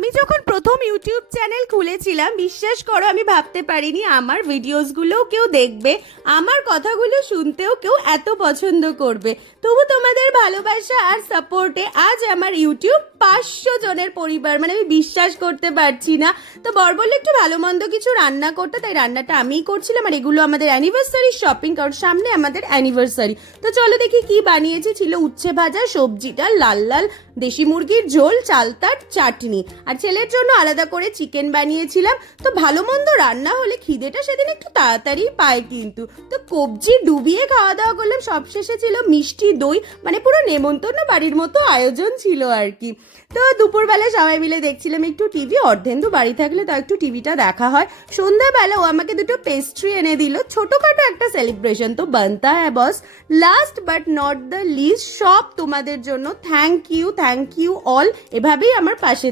আমি যখন প্রথম ইউটিউব চ্যানেল খুলেছিলাম, বিশ্বাস করো আমি ভাবতে পারিনি আমার ভিডিওসগুলোও কেউ দেখবে, আমার কথাগুলো শুনতেও কেউ এত পছন্দ করবে। তবু তোমাদের ভালোবাসা আর সাপোর্টে আজ আমার ইউটিউব 500 জনের পরিবার, মানে আমি বিশ্বাস করতে পারছি না। তো বর বললে একটু ভালো মন্দ কিছু রান্না করতে, তাই রান্নাটা আমিই করছিলাম। আর এগুলো আমাদের অ্যানিভার্সারি শপিং, কারণ সামনে আমাদের অ্যানিভার্সারি। তো চলো দেখি কি বানিয়েছি। ছিল উচ্ছে ভাজা, সবজিটা লাল লাল দেশি মুরগির ঝোল, চালতার চাটনি, আর ছেলের জন্য আলাদা করে চিকেন বানিয়েছিলাম। তো ভালো মন্দ রান্না হলে খিদেটা সেদিন একটু তাড়াতাড়ি পায় কিন্তু। তো কবজি ডুবিয়ে খাওয়া দাওয়া করলাম। সবশেষে ছিল মিষ্টি দই, মানে পুরো নেমন্তন্ন বাড়ির মতো আয়োজন ছিল আর কি। তো দুপুরবেলা সবাই মিলে দেখছিলাম একটু টিভি। অর্ধেন্দু বাড়ি থাকলে তো একটু টিভিটা দেখা হয়। সন্ধ্যাবেলা ও আমাকে দুটো পেস্ট্রি এনে দিল, ছোটখাটো একটা সেলিব্রেশন তো বানতা হ্যাঁ boss. Last but not the least, সব তোমাদের জন্য। থ্যাংক ইউ অল, এভাবেই আমার পাশে